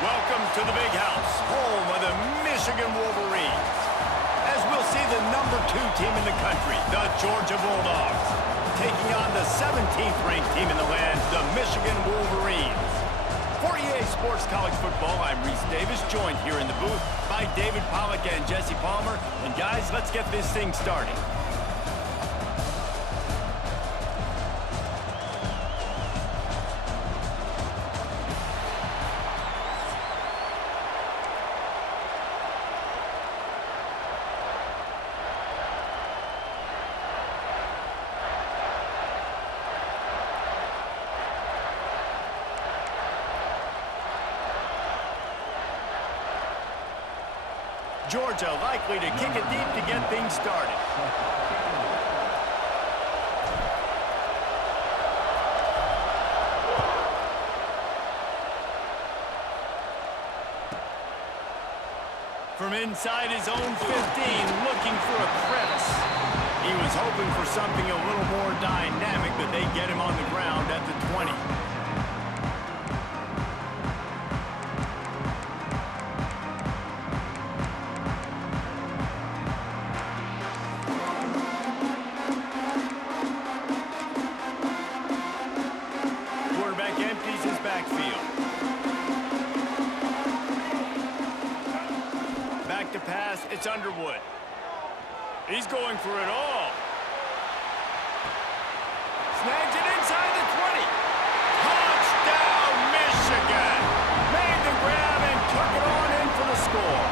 Welcome to the Big House, home of the Michigan Wolverines. As we'll see the #2 team in the country, the Georgia Bulldogs, taking on the 17th ranked team in the land, the Michigan Wolverines. For EA Sports College Football, I'm Reese Davis, joined here in the booth by David Pollack and Jesse Palmer. And guys, let's get this thing started. Georgia likely to kick it deep to get things started. From inside his own 15, looking for a crevice. He was hoping for something a little more dynamic, but they get him on the ground at the 20. It's Underwood. He's going for it all. Snags it inside the 20. Touchdown, Michigan! Made the grab and took it on in for the score.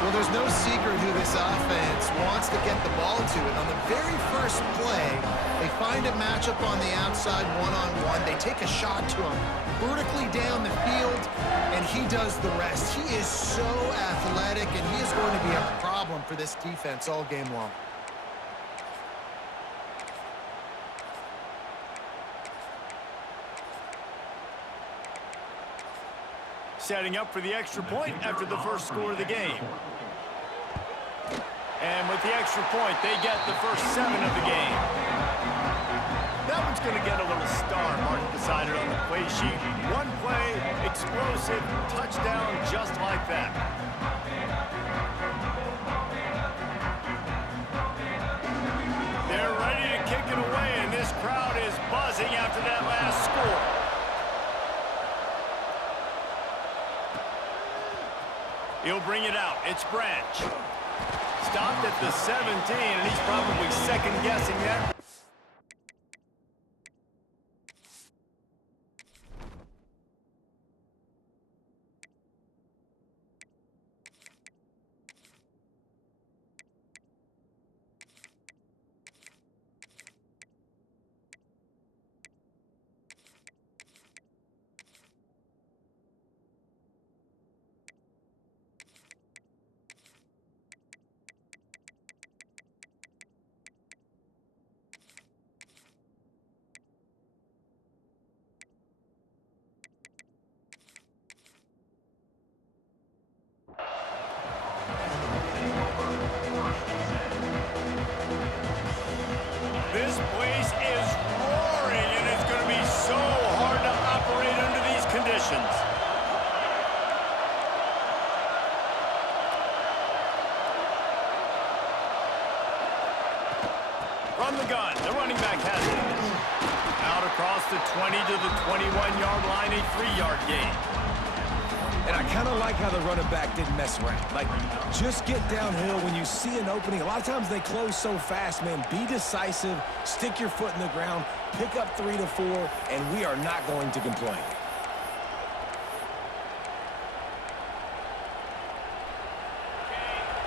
Well, there's no secret who this offense wants to get the ball to. And on the very first play, they find a matchup on the outside one-on-one. They take a shot to him vertically down the field, and he does the rest. He is so athletic, and he is going to be a problem for this defense all game long. Setting up for the extra point after the first score of the game. And with the extra point, they get the first 7 of the game. That one's going to get a little star mark beside it on the play sheet. One play, explosive, touchdown just like that. They're ready to kick it away, and this crowd is buzzing after that last score. He'll bring it out. It's Branch. Stopped at the 17, and he's probably second-guessing that. This place is roaring, and it's going to be so hard to operate under these conditions. From the gun, the running back has it. Out across the 20 to the 21-yard line, a 3-yard gain. And I kind of like how the running back didn't mess around. Like, just get downhill when you see an opening. A lot of times they close so fast, man. Be decisive, stick your foot in the ground, pick up 3 to 4, and we are not going to complain.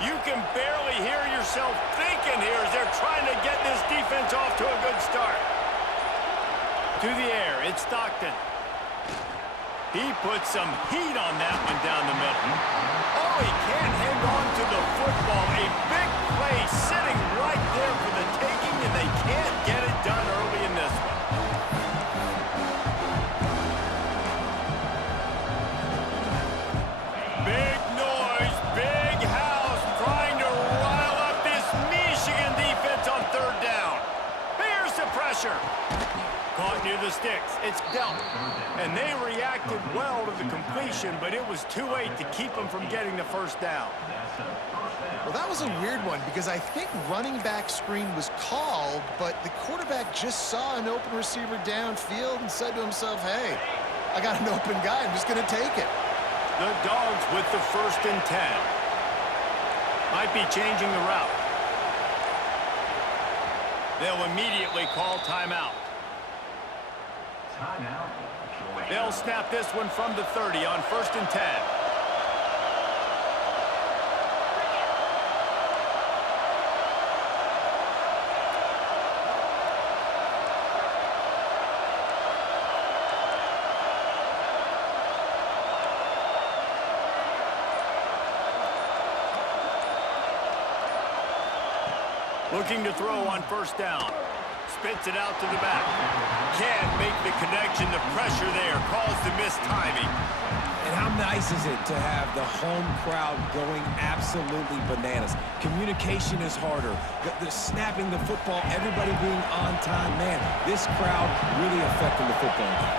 You can barely hear yourself thinking here as they're trying to get this defense off to a good start. To the air, it's Stockton. He puts some heat on that one down the middle. Oh, he can't hang on to the football. A big play sitting right there for the taking, and they can't get it done early in this one. Big noise, big house, trying to rile up this Michigan defense on 3rd down. Here's the pressure. Caught near the sticks. It's dealt. And they reacted well to the completion, but it was too late to keep them from getting the first down. Well, that was a weird one because I think running back screen was called, but the quarterback just saw an open receiver downfield and said to himself, hey, I got an open guy. I'm just going to take it. The Dogs with the 1st and 10. Might be changing the route. They'll immediately call timeout. They'll snap this one from the 30 on 1st and 10. Looking to throw on 1st down. Spits it out to the back. Can't make the connection. The pressure there caused the missed timing. And how nice is it to have the home crowd going absolutely bananas? Communication is harder. The snapping the football, everybody being on time. Man, this crowd really affecting the football game.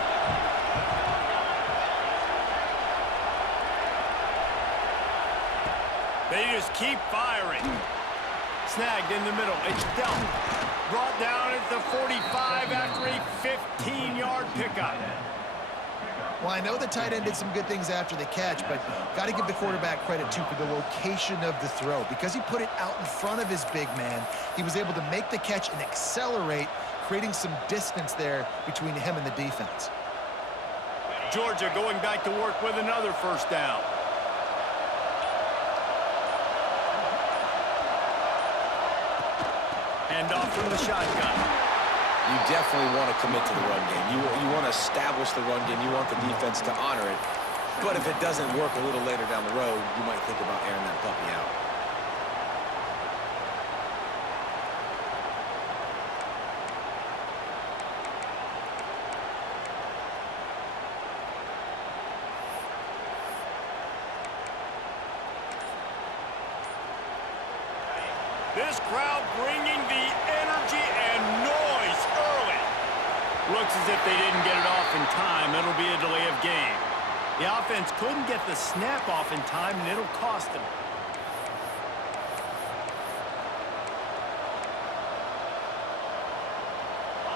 They just keep firing. Snagged in the middle. It's dealt. Brought down at the 45 after a 15-yard pickup. Well, I know the tight end did some good things after the catch, but got to give the quarterback credit, too, for the location of the throw. Because he put it out in front of his big man, he was able to make the catch and accelerate, creating some distance there between him and the defense. Georgia going back to work with another 1st down. Hand off from the shotgun. You definitely want to commit to the run game. You want to establish the run game. You want the defense to honor it. But if it doesn't work a little later down the road, you might think about airing that puppy out. This crowd bringing the energy and noise early. Looks as if they didn't get it off in time. It'll be a delay of game. The offense couldn't get the snap off in time, and it'll cost them.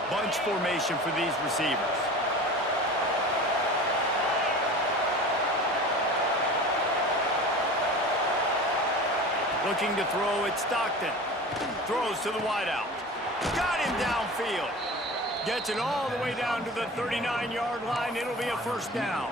Bunch formation for these receivers. Looking to throw at Stockton. Throws to the wideout. Got him downfield. Gets it all the way down to the 39-yard line. It'll be a 1st down.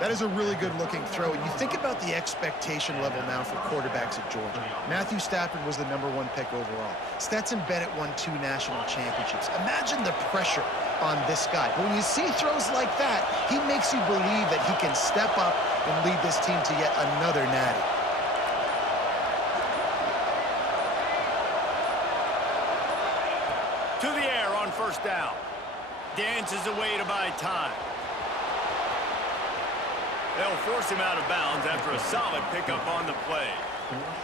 That is a really good-looking throw. And you think about the expectation level now for quarterbacks at Georgia. Matthew Stafford was the #1 pick overall. Stetson Bennett won 2 national championships. Imagine the pressure on this guy. But when you see throws like that, he makes you believe that he can step up and lead this team to yet another natty. To the air on 1st down. Dances away to buy time. They'll force him out of bounds after a solid pickup on the play.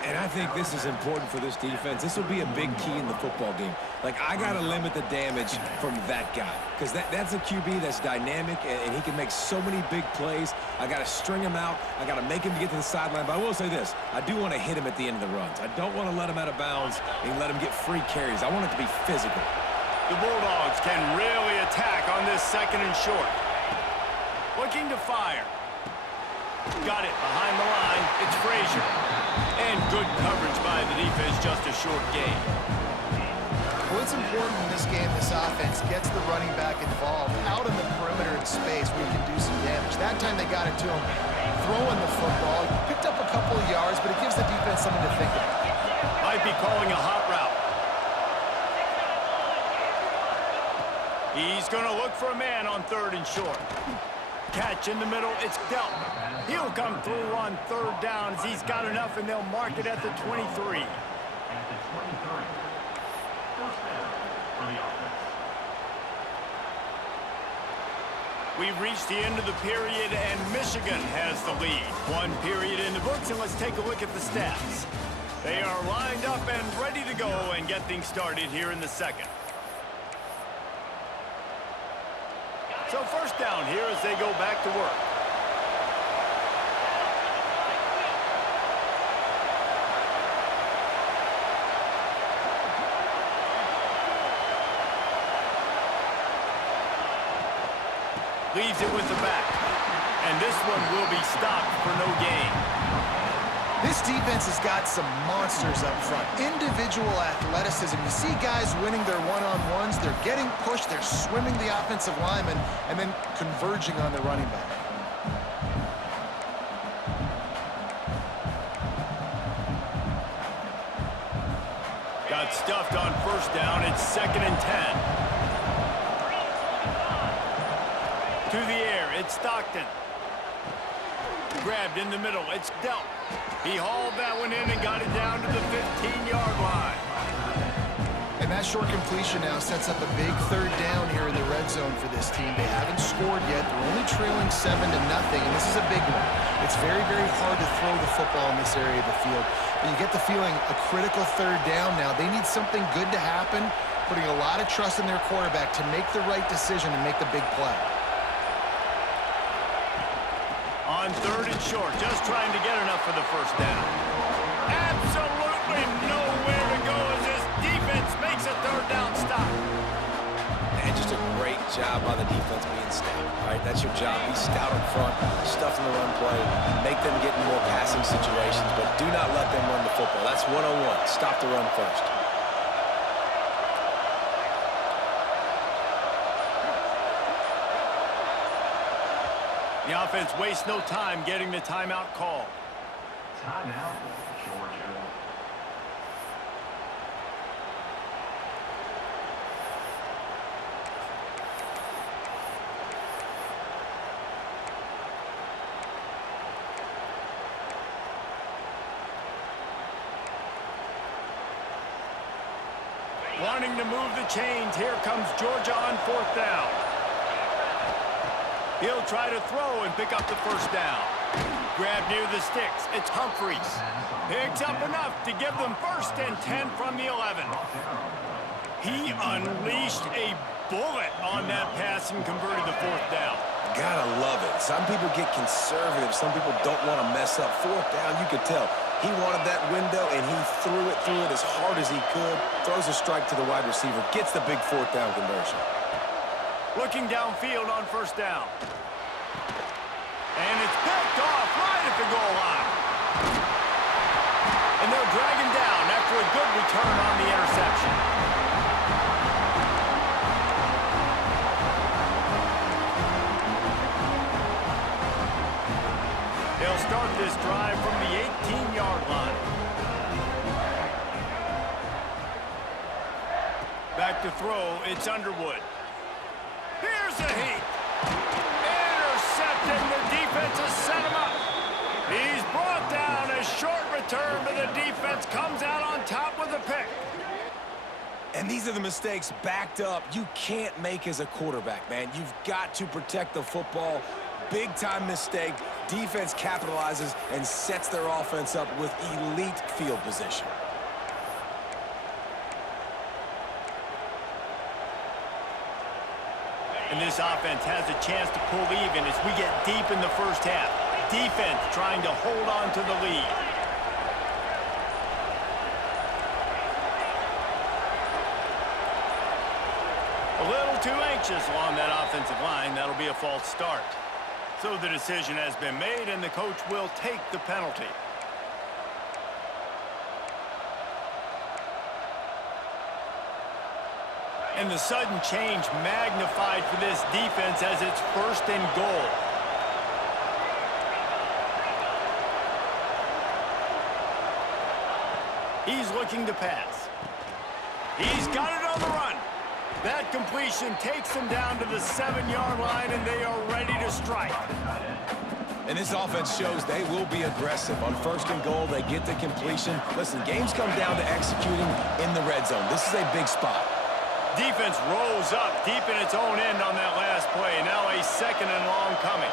And I think this is important for this defense. This will be a big key in the football game. Like, I got to limit the damage from that guy. Because that's a QB that's dynamic, and he can make so many big plays. I got to string him out. I got to make him get to the sideline. But I will say this. I do want to hit him at the end of the runs. I don't want to let him out of bounds and let him get free carries. I want it to be physical. The Bulldogs can really attack on this 2nd and short. Looking to fire. Got it behind the line. It's Frazier. And good coverage by the defense, just a short gain. Well, it's important in this game, this offense gets the running back involved out in the perimeter in space where you can do some damage. That time they got it to him throwing the football. He picked up a couple of yards, but it gives the defense something to think about. Might be calling a hot route. He's going to look for a man on 3rd and short. Catch in the middle. It's dealt. He'll come through on 3rd down as he's got enough, and they'll mark it at the 23. We've reached the end of the period, and Michigan has the lead. 1 period in the books, and let's take a look at the stats. They are lined up and ready to go and get things started here in the 2nd. So first down here as they go back to work. Leaves it with the back. And this one will be stopped for no gain. This defense has got some monsters up front. Individual athleticism. You see guys winning their one-on-ones. They're getting pushed. They're swimming the offensive lineman and then converging on the running back. Got stuffed on first down. It's 2nd and 10. To the air, it's Stockton. Grabbed in the middle, it's Delp. He hauled that one in and got it down to the 15-yard line. And that short completion now sets up a big third down here in the red zone for this team. They haven't scored yet. They're only trailing 7-0, and this is a big one. It's very, very hard to throw the football in this area of the field. But you get the feeling a critical third down now. They need something good to happen, putting a lot of trust in their quarterback to make the right decision and make the big play. On 3rd and short, just trying to get enough for the first down. Absolutely nowhere to go as this defense makes a third down stop. And just a great job by the defense being stout. All right, that's your job. Be stout up front, stuff in the run play, make them get in more passing situations, but do not let them run the football. That's 101. Stop the run first. The offense wastes no time getting the timeout call. Timeout, Georgia. Wanting to move the chains, here comes Georgia on 4th down. He'll try to throw and pick up the first down. Grab near the sticks. It's Humphreys. Picks up enough to give them 1st and 10 from the 11. He unleashed a bullet on that pass and converted the 4th down. Gotta love it. Some people get conservative. Some people don't want to mess up. 4th down, you could tell. He wanted that window, and he threw it as hard as he could. Throws a strike to the wide receiver. Gets the big 4th down conversion. Looking downfield on 1st down. And it's picked off right at the goal line. And they'll drag him down after a good return on the interception. They'll start this drive from the 18-yard line. Back to throw, it's Underwood. Here's a heat. Intercepted, the defense has set him up. He's brought down. A short return, but the defense comes out on top with a pick. And these are the mistakes backed up you can't make as a quarterback, man. You've got to protect the football. Big-time mistake. Defense capitalizes and sets their offense up with elite field position. And this offense has a chance to pull even as we get deep in the first half. Defense trying to hold on to the lead. A little too anxious along that offensive line. That'll be a false start. So the decision has been made, and the coach will take the penalty. And the sudden change magnified for this defense as it's 1st and goal. He's looking to pass. He's got it on the run. That completion takes them down to the 7-yard line, and they are ready to strike. And this offense shows they will be aggressive. On 1st and goal, they get the completion. Listen, games come down to executing in the red zone. This is a big spot. Defense rolls up deep in its own end on that last play. Now a 2nd and long coming.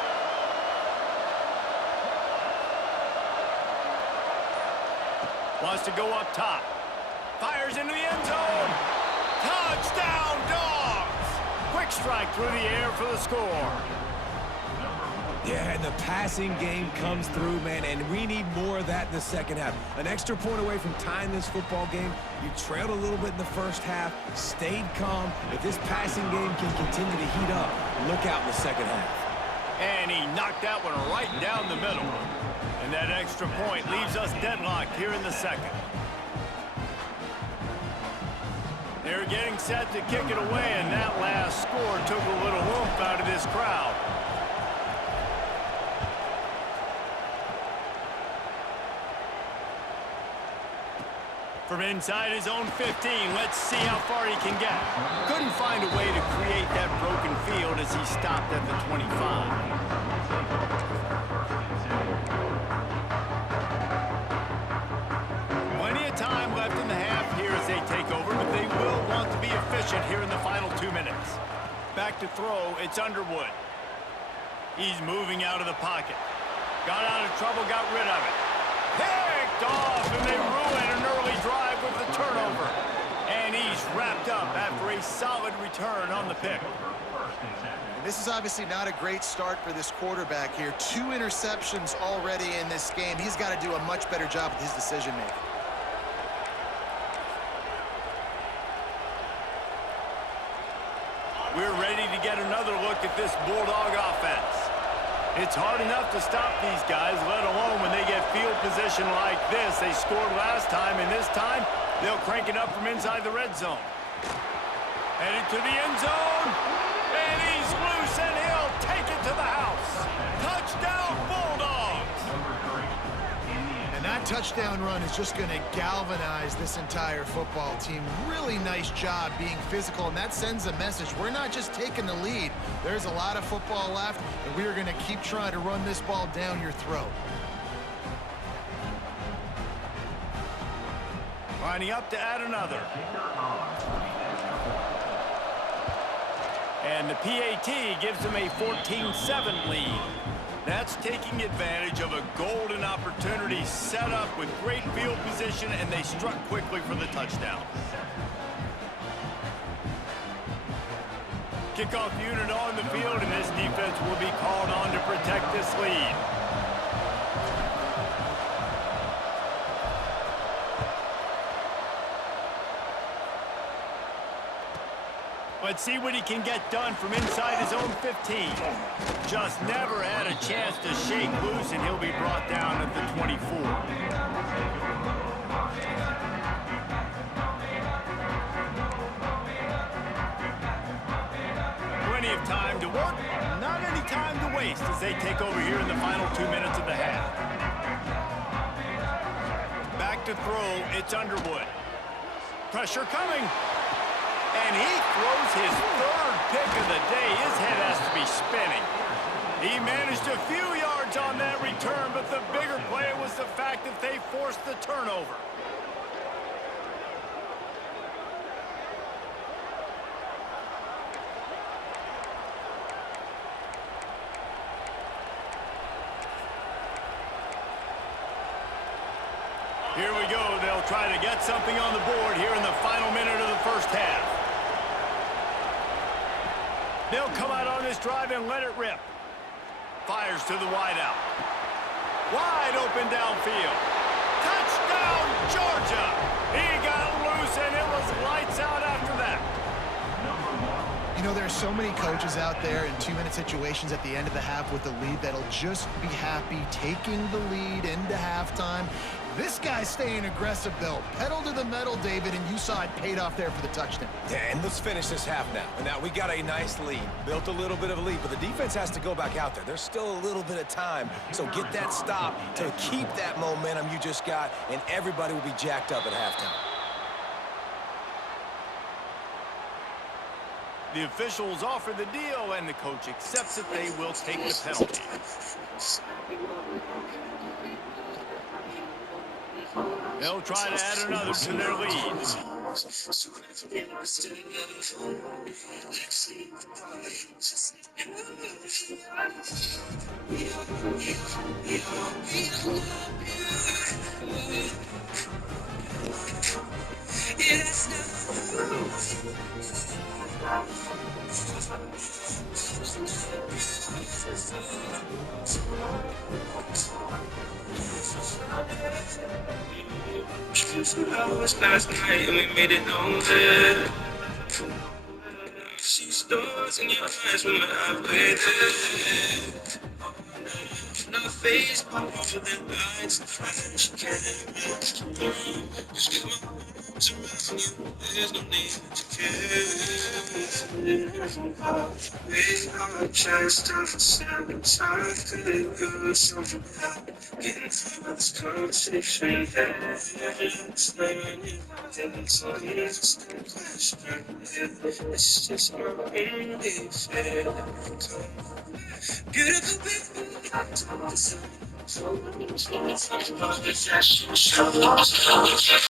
Wants to go up top. Fires into the end zone. Touchdown, Dogs! Quick Quick strike through the air for the score. Yeah, and the passing game comes through, man, and we need more of that in the second half. An extra point away from tying this football game. You trailed a little bit in the first half, stayed calm. If this passing game can continue to heat up, look out in the second half. And he knocked that one right down the middle. And that extra point leaves us deadlocked here in the second. They're getting set to kick it away, and that last score took a little oomph out of this crowd. From inside his own 15, let's see how far he can get. Couldn't find a way to create that broken field as he stopped at the 25. Plenty of time left in the half here as they take over, but they will want to be efficient here in the final 2 minutes. Back to throw, it's Underwood. He's moving out of the pocket. Got out of trouble, got rid of it. Picked off, and they ruin an early drive with the turnover. And he's wrapped up after a solid return on the pick. And this is obviously not a great start for this quarterback here. 2 interceptions already in this game. He's got to do a much better job with his decision-making. We're ready to get another look at this Bulldog offense. It's hard enough to stop these guys, let alone when they get field position like this. They scored last time, and this time, they'll crank it up from inside the red zone. Headed to the end zone, and he's loose, and he'll take it to the house. Touchdown, Bulldogs! And that touchdown run is just going to galvanize this entire football team. Really nice job being physical, and that sends a message. We're not just taking the lead. There's a lot of football left, and we are going to keep trying to run this ball down your throat. Lining up to add another. And the PAT gives them a 14-7 lead. That's taking advantage of a golden opportunity set up with great field position, and they struck quickly for the touchdown. Kickoff unit on the field, and this defense will be called on to protect this lead. Let's see what he can get done from inside his own 15. Just never had a chance to shake loose, and he'll be brought down at the 24. Plenty of time to work, not any time to waste as they take over here in the final 2 minutes of the half. Back to throw, it's Underwood. Pressure coming. And he throws his 3rd pick of the day. His head has to be spinning. He managed a few yards on that return, but the bigger play was the fact that they forced the turnover. Here we go. They'll try to get something on the board here in the final minute of the first half. They'll come out on this drive and let it rip. Fires to the wideout. Wide open downfield. Touchdown, Georgia! He got loose, and it was lights out after that. You know, there's so many coaches out there in 2-minute situations at the end of the half with the lead that'll just be happy taking the lead into halftime. This guy's staying aggressive, though. Pedal to the metal, David, and you saw it paid off there for the touchdown. Yeah, and let's finish this half now. And now we got a nice lead. Built a little bit of a lead, but the defense has to go back out there. There's still a little bit of time. So get that stop to keep that momentum you just got, and everybody will be jacked up at halftime. The officials offer the deal, and the coach accepts that they will take the penalty. They'll try to add another to their lead. Hours last night and we made it over. She stars in your eyes when I play there. No face, but over the lights flash can't reach. Just get my arms around you. There's no need to care. We are just on the same side. Could go something out. Getting through this conversation. It's just my only fair. Beautiful people.